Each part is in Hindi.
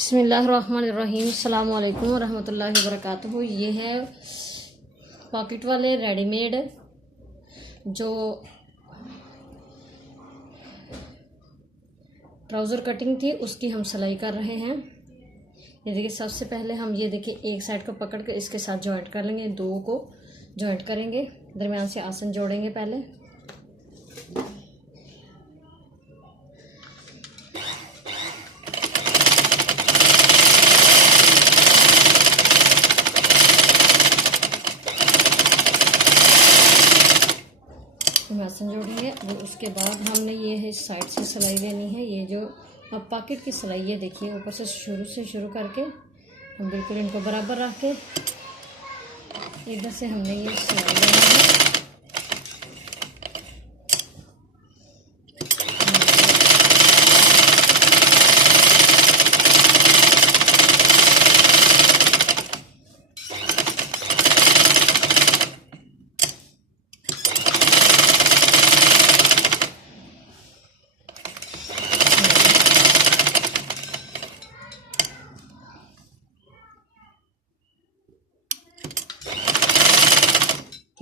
बिस्मिल्लाहिर्रहमानिर्रहीम अस्सलाम वालेकुम रहमतुल्लाहि व बरकातुहू। ये है पॉकेट वाले रेडीमेड जो ट्राउज़र कटिंग थी उसकी हम सिलाई कर रहे हैं। ये देखिए, सबसे पहले हम ये देखिए एक साइड को पकड़ कर इसके साथ जॉइंट कर लेंगे, दो को जॉइंट करेंगे, दरमियान से आसन जोड़ेंगे पहले। आसन जोड़ेंगे, वो उसके बाद हमने ये है साइड से सिलाई देनी है। ये जो अब पॉकेट की सिलाई है देखिए, ऊपर से शुरू करके हम बिल्कुल इनको बराबर रख के इधर से हमने ये सिलाई देनी है।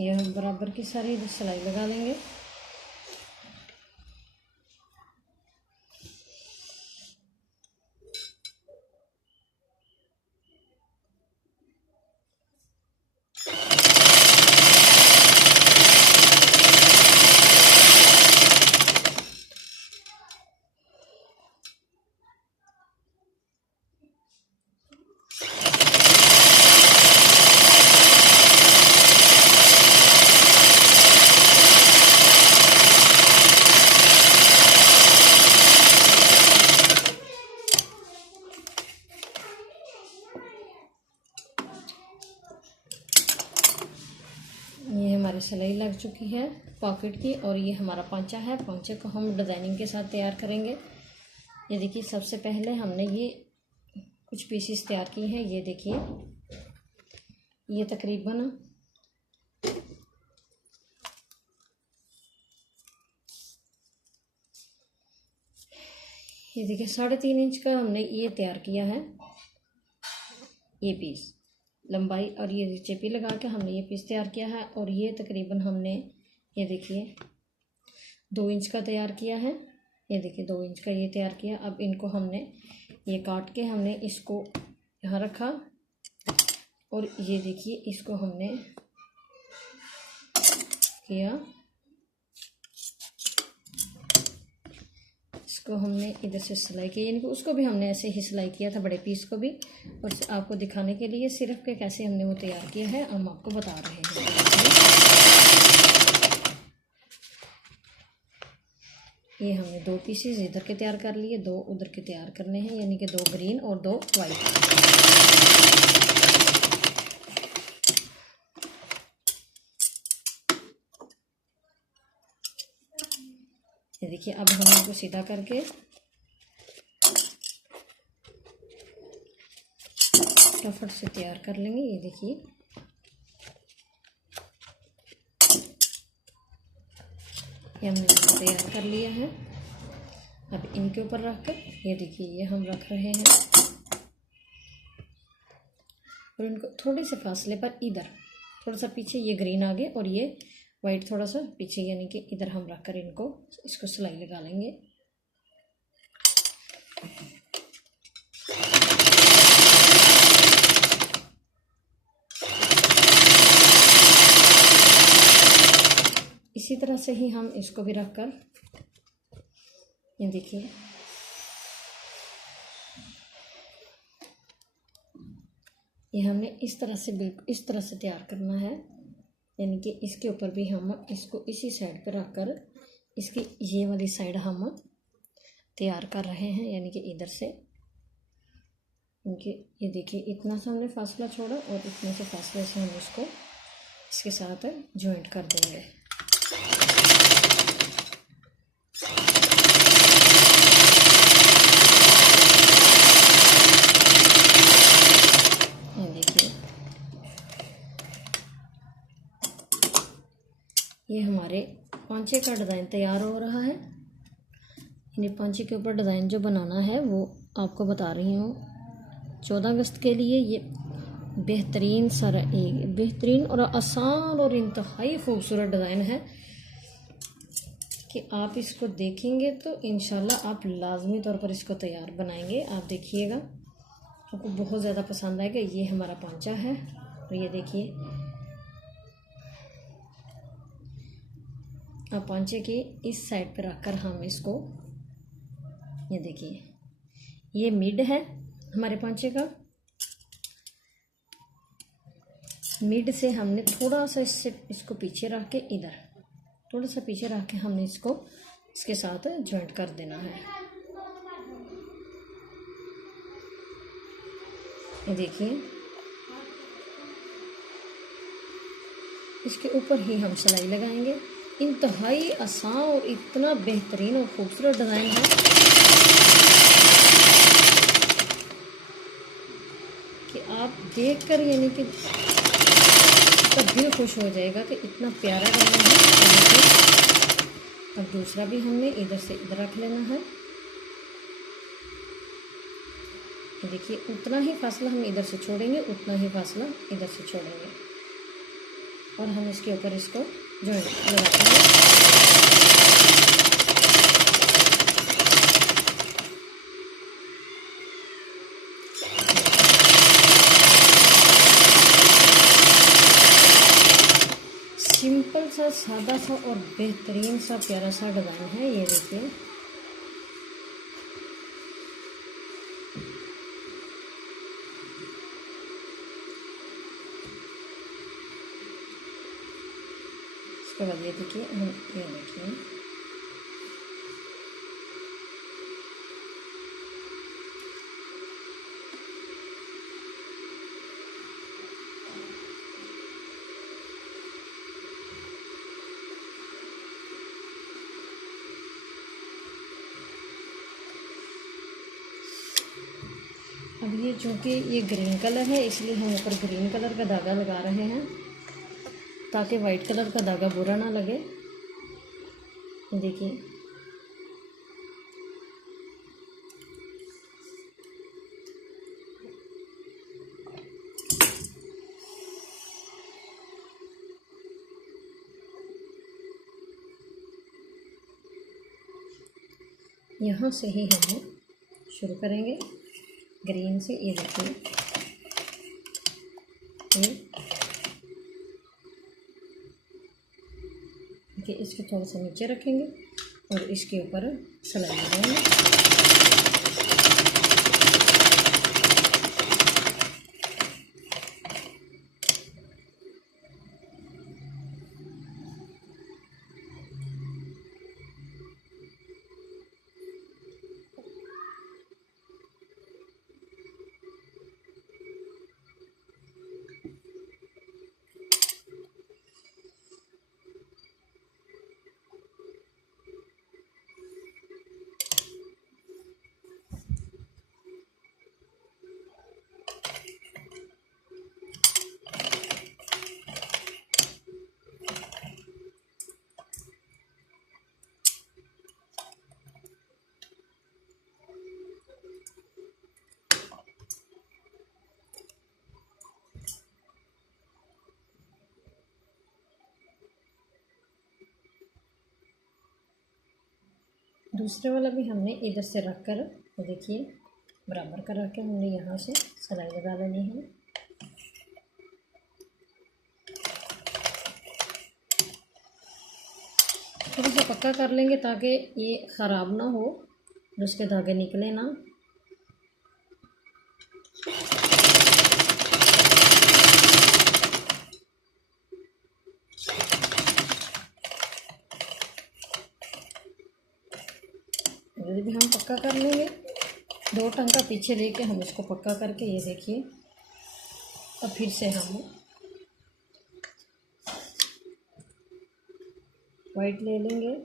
ये हम बराबर की सारी इधर सिलाई लगा लेंगे। ये हमारी सिलाई लग चुकी है पॉकेट की, और ये हमारा पांचा है। पांचे को हम डिज़ाइनिंग के साथ तैयार करेंगे। ये देखिए, सबसे पहले हमने ये कुछ पीसेस तैयार किए हैं। ये देखिए, ये तकरीबन ये देखिए 3.5 इंच का हमने ये तैयार किया है, ये पीस लंबाई, और ये चेपी लगा के हमने ये पीस तैयार किया है। और ये तकरीबन हमने ये देखिए 2 इंच का तैयार किया है। ये देखिए 2 इंच का ये तैयार किया। अब इनको हमने ये काट के हमने इसको यहाँ रखा, और ये देखिए इसको हमने किया, इसको हमने इधर से सिलाई की, यानी कि उसको भी हमने ऐसे ही सिलाई किया था, बड़े पीस को भी। और आपको दिखाने के लिए सिर्फ के कैसे हमने वो तैयार किया है हम आपको बता रहे हैं। ये हमने 2 पीसेस इधर के तैयार कर लिए, 2 उधर के तैयार करने हैं, यानी कि 2 ग्रीन और 2 वाइट। ये देखिए, अब हम इनको सीधा करके फटाफट से तैयार कर लेंगे। ये देखिए, ये हमने तैयार कर लिया है। अब इनके ऊपर रख कर ये देखिए, ये हम रख रहे हैं, और इनको थोड़े से फासले पर इधर थोड़ा सा पीछे ये ग्रीन आगे और ये वाइट थोड़ा सा पीछे, यानी कि इधर हम रख कर इसको सिलाई लगा लेंगे। इसी तरह से ही हम इसको भी रख कर ये देखिए, ये हमने इस तरह से बिल्कुल इस तरह से तैयार करना है, यानी कि इसके ऊपर भी हम इसको इसी साइड पर रख कर इसकी ये वाली साइड हम तैयार कर रहे हैं, यानी कि इधर से, क्योंकि ये देखिए इतना सा हमने फासला छोड़ा और इतने से फासले से हम इसको इसके साथ जॉइंट कर देंगे। ये हमारे पांचे का डिज़ाइन तैयार हो रहा है। यानी पांचे के ऊपर डिज़ाइन जो बनाना है वो आपको बता रही हूँ। 14 अगस्त के लिए ये बेहतरीन और आसान और इंतहाई खूबसूरत डिज़ाइन है कि आप इसको देखेंगे तो इंशाल्लाह आप लाजमी तौर पर इसको तैयार बनाएंगे। आप देखिएगा, आपको बहुत ज़्यादा पसंद आएगा। ये हमारा पांचा है और ये देखिए, अब पांचे की इस साइड पर रखकर हम इसको, ये देखिए, ये मिड है हमारे पांचे का। मिड से हमने थोड़ा सा इसको पीछे रख के, इधर थोड़ा सा पीछे रख के हमने इसको इसके साथ जॉइंट कर देना है। ये देखिए, इसके ऊपर ही हम सिलाई लगाएंगे। इंतहाई आसान और इतना बेहतरीन और खूबसूरत डिज़ाइन है कि आप देखकर यानी कि आपका दिल खुश हो जाएगा कि इतना प्यारा डिज़ाइन है। अब दूसरा भी हमने इधर से इधर रख लेना है। देखिए, उतना ही फासला हम इधर से छोड़ेंगे, उतना ही फासला इधर से छोड़ेंगे और हम इसके ऊपर इसको जॉइंट लगाते हैं। सिंपल सा, सादा सा और बेहतरीन सा प्यारा सा डिज़ाइन है। ये देखिए, इसके बाद ये देखिए, ये देखिए, अब ये चूँकि ये ग्रीन कलर है इसलिए हम ऊपर ग्रीन कलर का धागा लगा रहे हैं ताकि वाइट कलर का धागा बुरा ना लगे। देखिए, यहाँ से ही हम शुरू करेंगे ग्रीन से। ये देखिए, ये इसको थोड़ा सा नीचे रखेंगे और इसके ऊपर सिलाई लगाएंगे। दूसरे वाला भी हमने इधर से रख कर, देखिए, बराबर कर रख के हमने यहाँ से सिलाई लगा लेनी है। थोड़ा सा पक्का कर लेंगे ताकि ये ख़राब ना हो और उसके धागे निकले ना। ये भी हम पक्का कर लेंगे, 2 टंका पीछे लेके हम इसको पक्का करके, ये देखिए, अब फिर से हम वाइट ले लेंगे।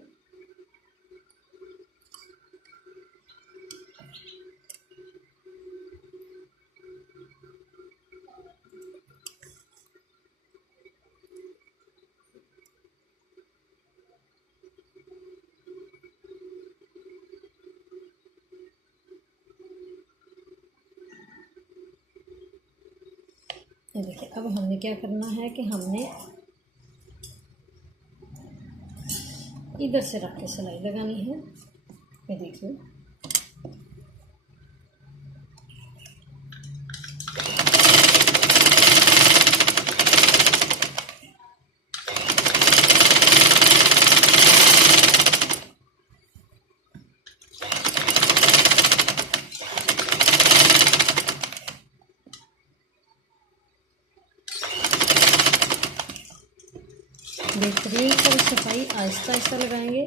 ये देखिए, अब हमने क्या करना है कि हमने इधर से रख के सिलाई लगानी है। ये देखिए, बेहतरीन पर सफाई आहिस्ता आहिस्ता लगाएंगे।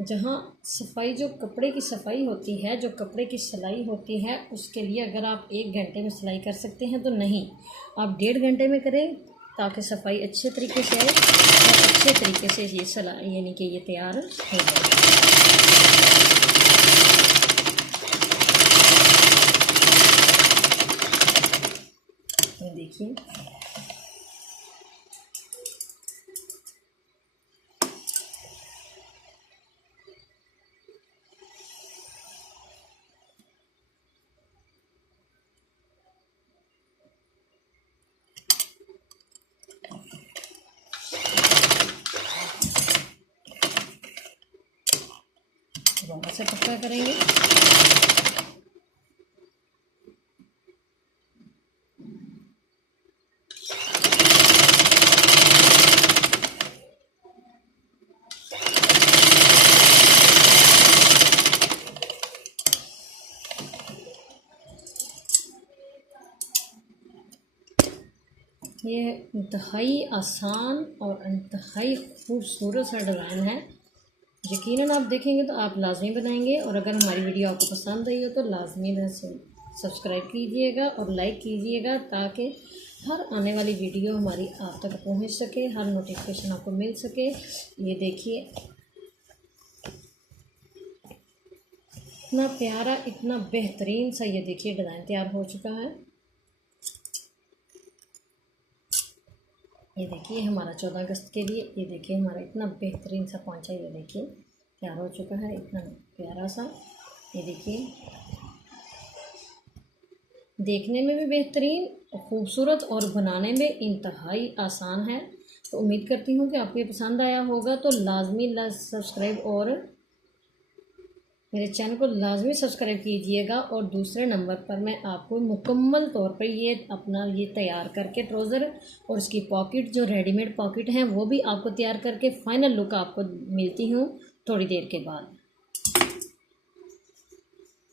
जहाँ सफाई, जो कपड़े की सफाई होती है, जो कपड़े की सिलाई होती है, उसके लिए अगर आप 1 घंटे में सिलाई कर सकते हैं तो नहीं, आप 1.5 घंटे में करें, ताकि सफाई अच्छे तरीके से आए और अच्छे तरीके से ये सिलाई यानी कि ये तैयार हो जाए। ये देखिए, दोनों से पक्का करेंगे। ये इंतहाई आसान और इंतहाई खूबसूरत सा डिज़ाइन है। यकीनन आप देखेंगे तो आप लाजमी बनाएंगे, और अगर हमारी वीडियो आपको पसंद आई हो तो लाजमी सब्सक्राइब कीजिएगा और लाइक कीजिएगा, ताकि हर आने वाली वीडियो हमारी आप तक पहुंच सके, हर नोटिफिकेशन आपको मिल सके। ये देखिए, इतना प्यारा, इतना बेहतरीन सा ये देखिए डिज़ाइन तैयार हो चुका है। ये देखिए हमारा 14 अगस्त के लिए, ये देखिए हमारा इतना बेहतरीन सा पोंचा, ये देखिए तैयार हो चुका है, इतना प्यारा सा। ये देखिए, देखने में भी बेहतरीन, खूबसूरत और बनाने में इंतहाई आसान है। तो उम्मीद करती हूँ कि आपको ये पसंद आया होगा। तो लाजमी सब्सक्राइब और मेरे चैनल को लाजमी सब्सक्राइब कीजिएगा। और दूसरे नंबर पर मैं आपको मुकम्मल तौर पर ये अपना ये तैयार करके ट्राउज़र और इसकी पॉकेट, जो रेडीमेड पॉकेट हैं, वो भी आपको तैयार करके फ़ाइनल लुक आपको मिलती हूँ थोड़ी देर के बाद।